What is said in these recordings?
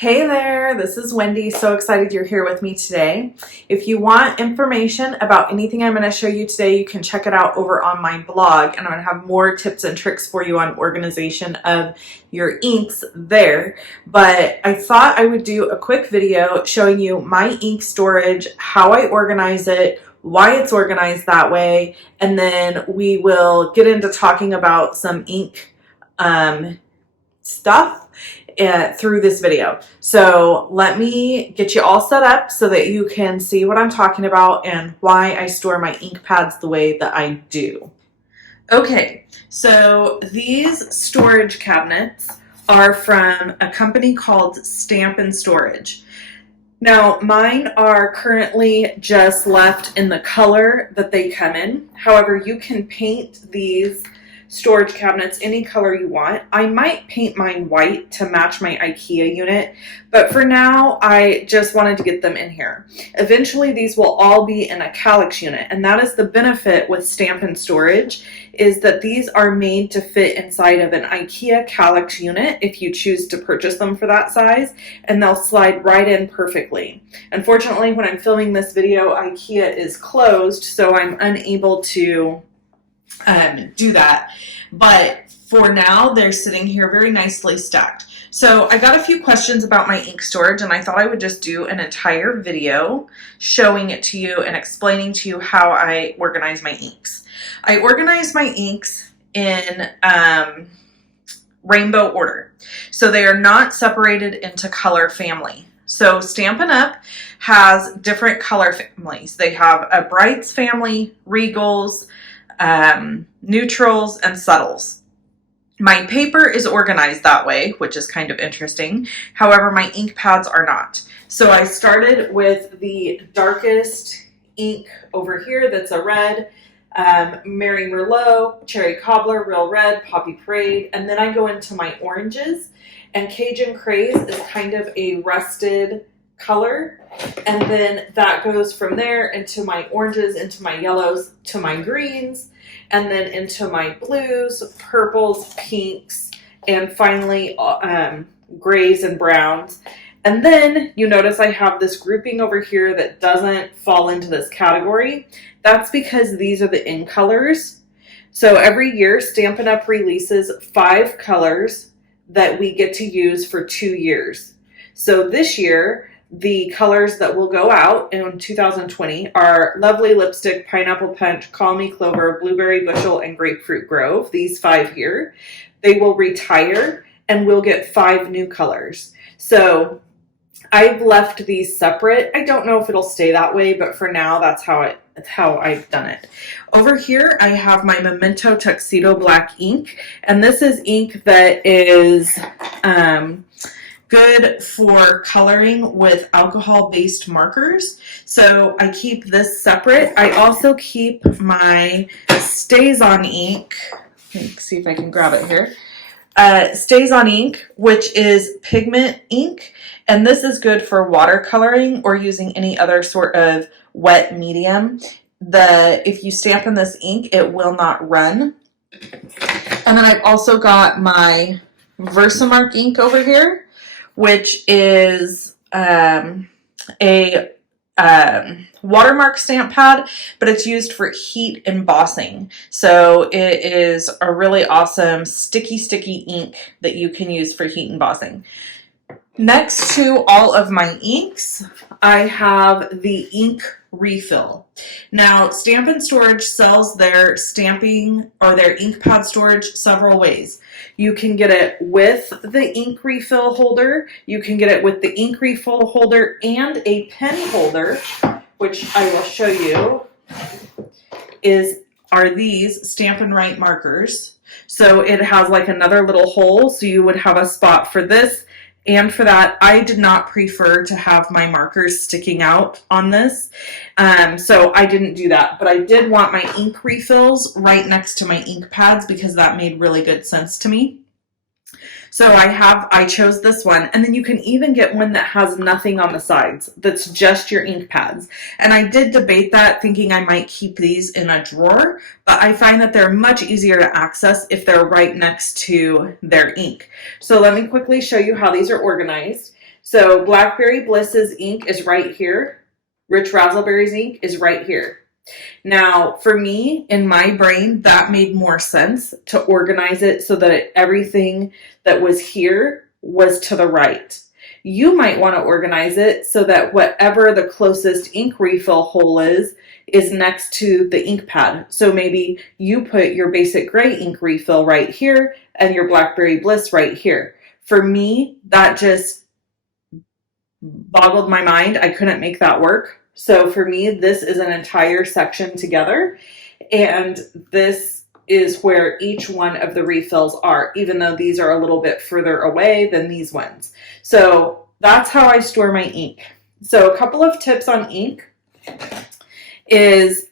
Hey there, this is Wendy. So excited you're here with me today. If you want information about anything I'm going to show you today, you can check it out over on my blog, and I'm going to have more tips and tricks for you on organization of your inks there. But I thought I would do a quick video showing you my ink storage, how I organize it, why it's organized that way, and then we will get into talking about some ink stuff through this video. So let me get you all set up so that you can see what I'm talking about and why I store my ink pads the way that I do. Okay, so these storage cabinets are from a company called Stampin' Storage. Now, mine are currently just left in the color that they come in. However, you can paint these storage cabinets any color you want. I might paint mine white to match my IKEA unit, but for now I just wanted to get them in here. Eventually these will all be in a calyx unit, and that is the benefit with Stampin' Storage, is that these are made to fit inside of an IKEA calyx unit if you choose to purchase them for that size, and they'll slide right in perfectly. Unfortunately, when I'm filming this video, IKEA is closed, so I'm unable to do that, but for now they're sitting here very nicely stacked. So I got a few questions about my ink storage, and I thought I would just do an entire video showing it to you and explaining to you how I organize my inks. I organize my inks in rainbow order, so they are not separated into color family. So Stampin' Up! Has different color families. They have a Brights family, Regals, neutrals, and subtles. My paper is organized that way, which is kind of interesting. However, my ink pads are not. So I started with the darkest ink over here that's a red, Mary Merlot, Cherry Cobbler, Real Red, Poppy Parade, and then I go into my oranges, and Cajun Craze is kind of a rusted color, and then that goes from there into my oranges, into my yellows, to my greens, and then into my blues, purples, pinks, and finally grays and browns. And then you notice I have this grouping over here that doesn't fall into this category. That's because these are the in colors. So every year Stampin' Up! Releases 5 colors that we get to use for 2 years. So this year, the colors that will go out in 2020 are Lovely Lipstick, Pineapple Punch, Call Me Clover, Blueberry Bushel, and Grapefruit Grove. These 5 here. They will retire, and we'll get 5 new colors. So I've left these separate. I don't know if it'll stay that way, but for now, that's how I've done it. Over here, I have my Memento Tuxedo Black ink, and this is ink that is good for coloring with alcohol-based markers. So I keep this separate. I also keep my StazOn ink. Let's see if I can grab it here. StazOn ink, which is pigment ink, and this is good for watercoloring or using any other sort of wet medium. If you stamp in this ink, it will not run. And then I've also got my Versamark ink over here, which is a watermark stamp pad, but it's used for heat embossing. So it is a really awesome sticky ink that you can use for heat embossing. Next to all of my inks, I have the ink refill. Now, Stampin' Storage sells their stamping or their ink pad storage several ways. You can get it with the ink refill holder. You can get it with the ink refill holder and a pen holder, which I will show you, are these Stampin' Right markers. So it has like another little hole, so you would have a spot for this and for that. I did not prefer to have my markers sticking out on this, so I didn't do that. But I did want my ink refills right next to my ink pads because that made really good sense to me. So I chose this one, and then you can even get one that has nothing on the sides, that's just your ink pads. And I did debate that, thinking I might keep these in a drawer, but I find that they're much easier to access if they're right next to their ink. So let me quickly show you how these are organized. So Blackberry Bliss's ink is right here. Rich Razzleberry's ink is right here. Now, for me, in my brain, that made more sense to organize it so that everything that was here was to the right. You might want to organize it so that whatever the closest ink refill hole is next to the ink pad. So maybe you put your basic gray ink refill right here and your Blackberry Bliss right here. For me, that just boggled my mind. I couldn't make that work. So for me, this is an entire section together, and this is where each one of the refills are, even though these are a little bit further away than these ones. So that's how I store my ink. So a couple of tips on ink is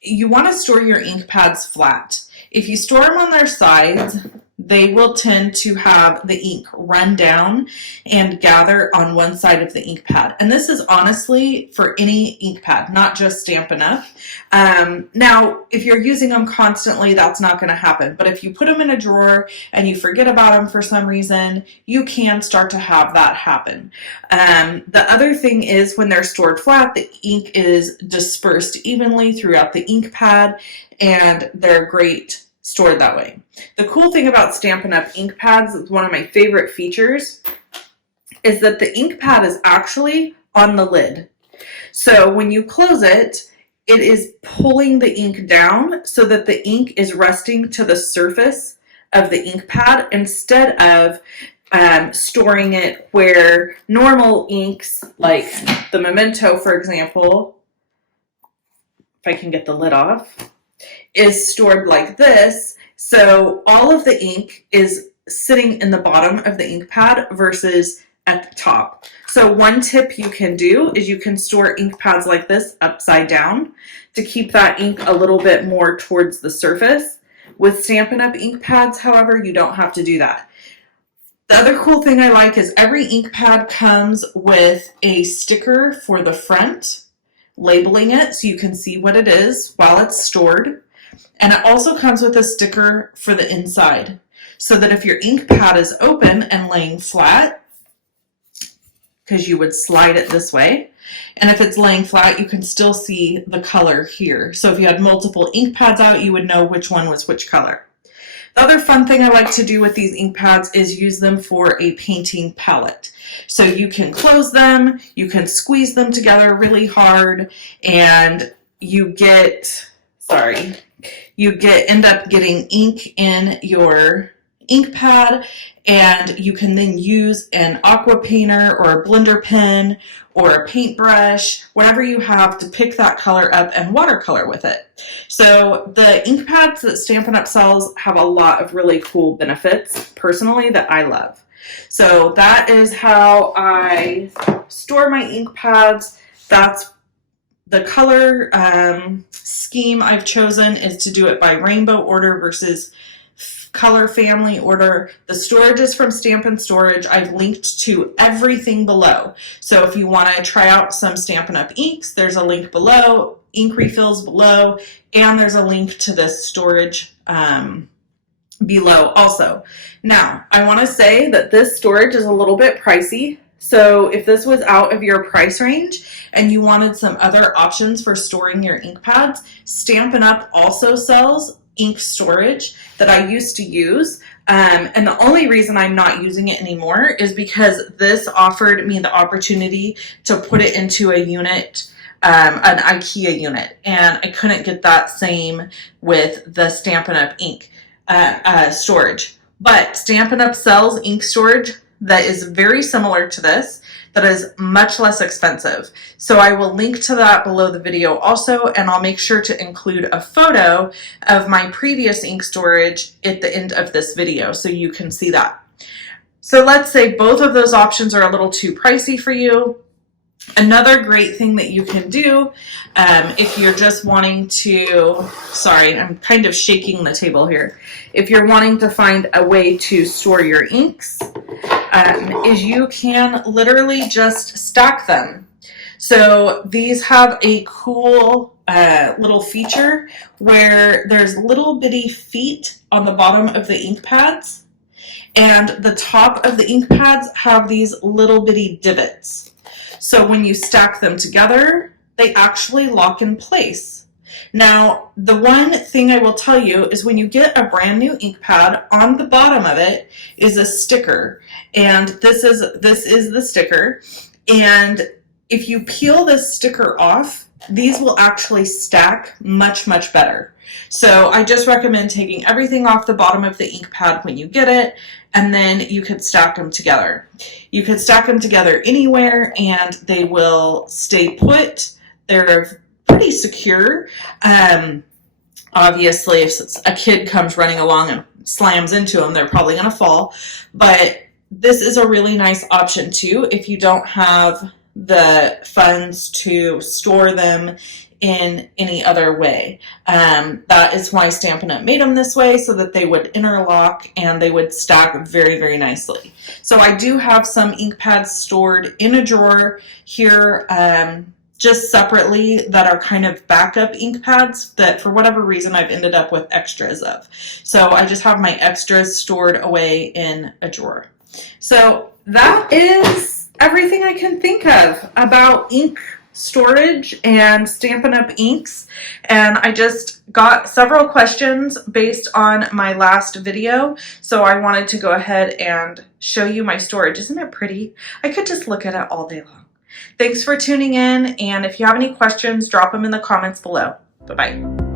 you want to store your ink pads flat. If you store them on their sides, they will tend to have the ink run down and gather on one side of the ink pad. And this is honestly for any ink pad, not just Stampin' Up. Now, if you're using them constantly, that's not going to happen. But if you put them in a drawer and you forget about them for some reason, you can start to have that happen. The other thing is when they're stored flat, the ink is dispersed evenly throughout the ink pad, and they're great stored that way. The cool thing about Stampin' Up! Ink pads, is one of my favorite features, is that the ink pad is actually on the lid. So when you close it, it is pulling the ink down so that the ink is resting to the surface of the ink pad instead of storing it where normal inks, like the Memento, for example, if I can get the lid off, is stored like this. So all of the ink is sitting in the bottom of the ink pad versus at the top. So one tip you can do is you can store ink pads like this upside down to keep that ink a little bit more towards the surface. With Stampin' Up! Ink pads, however, you don't have to do that. The other cool thing I like is every ink pad comes with a sticker for the front, labeling it so you can see what it is while it's stored. And it also comes with a sticker for the inside, so that if your ink pad is open and laying flat, because you would slide it this way, and if it's laying flat, you can still see the color here. So if you had multiple ink pads out, you would know which one was which color. The other fun thing I like to do with these ink pads is use them for a painting palette. So you can close them, you can squeeze them together really hard, and you end up getting ink in your ink pad, and you can then use an aqua painter or a blender pen or a paintbrush, whatever you have, to pick that color up and watercolor with it. So the ink pads that Stampin' Up! Sells have a lot of really cool benefits, personally, that I love. So that is how I store my ink pads. That's the color scheme I've chosen is to do it by rainbow order versus color family order. The storage is from Stampin' Storage. I've linked to everything below. So if you want to try out some Stampin' Up! Inks, there's a link below, ink refills below, and there's a link to this storage below also. Now, I want to say that this storage is a little bit pricey. So if this was out of your price range and you wanted some other options for storing your ink pads, Stampin' Up! Also sells ink storage that I used to use. And the only reason I'm not using it anymore is because this offered me the opportunity to put it into a unit, an IKEA unit. And I couldn't get that same with the Stampin' Up! Ink storage. But Stampin' Up! Sells ink storage that is very similar to this, that is much less expensive. So I will link to that below the video also, and I'll make sure to include a photo of my previous ink storage at the end of this video so you can see that. So let's say both of those options are a little too pricey for you. Another great thing that you can do if you're just wanting to, sorry, I'm kind of shaking the table here. If you're wanting to find a way to store your inks, is you can literally just stack them. So these have a cool little feature where there's little bitty feet on the bottom of the ink pads. And the top of the ink pads have these little bitty divots. So when you stack them together, they actually lock in place. Now, the one thing I will tell you is when you get a brand new ink pad, on the bottom of it is a sticker. And this is the sticker. And if you peel this sticker off, these will actually stack much, much better. So I just recommend taking everything off the bottom of the ink pad when you get it, and then you could stack them together. You could stack them together anywhere and they will stay put. They're pretty secure. Obviously, if a kid comes running along and slams into them, they're probably going to fall. But this is a really nice option too if you don't have the funds to store them in any other way. That is why Stampin' Up! Made them this way, so that they would interlock and they would stack very, very nicely. So I do have some ink pads stored in a drawer here, just separately, that are kind of backup ink pads that for whatever reason I've ended up with extras of. So I just have my extras stored away in a drawer. So that is everything I can think of about ink storage and Stampin' Up! Inks. And I just got several questions based on my last video, so I wanted to go ahead and show you my storage. Isn't it pretty? I could just look at it all day long. Thanks for tuning in, and if you have any questions, drop them in the comments below. Bye-bye.